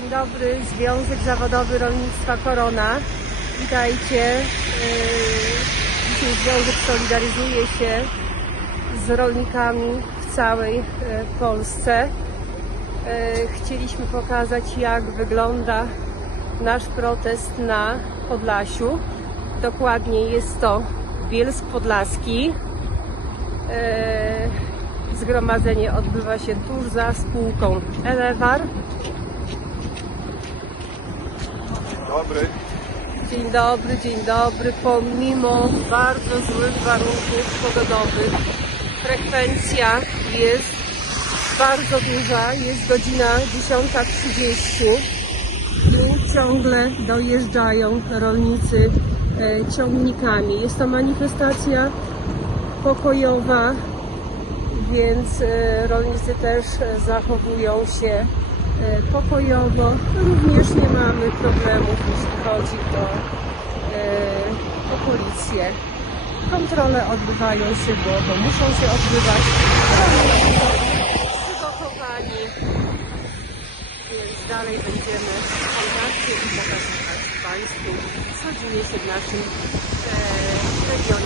Dzień dobry, Związek Zawodowy Rolnictwa Korona. Witajcie. Yy, Dzisiaj Związek solidaryzuje się z rolnikami w całej e, Polsce. E, Chcieliśmy pokazać, jak wygląda nasz protest na Podlasiu. Dokładnie jest to Bielsk Podlaski. E, Zgromadzenie odbywa się tuż za spółką Elewar. Dobry. Dzień dobry, dzień dobry. Pomimo bardzo złych warunków pogodowych, frekwencja jest bardzo duża. Jest godzina 10.30 i ciągle dojeżdżają rolnicy e, ciągnikami. Jest to manifestacja pokojowa, więc e, rolnicy też zachowują się pokojowo. Również nie mamy problemów, jeśli chodzi o, e, o policję. Kontrole odbywają się, bo, bo muszą się odbywać. Przygotowani, więc dalej będziemy w kontakcie i pokazywać Państwu, co dzieje się w naszym e, regionie.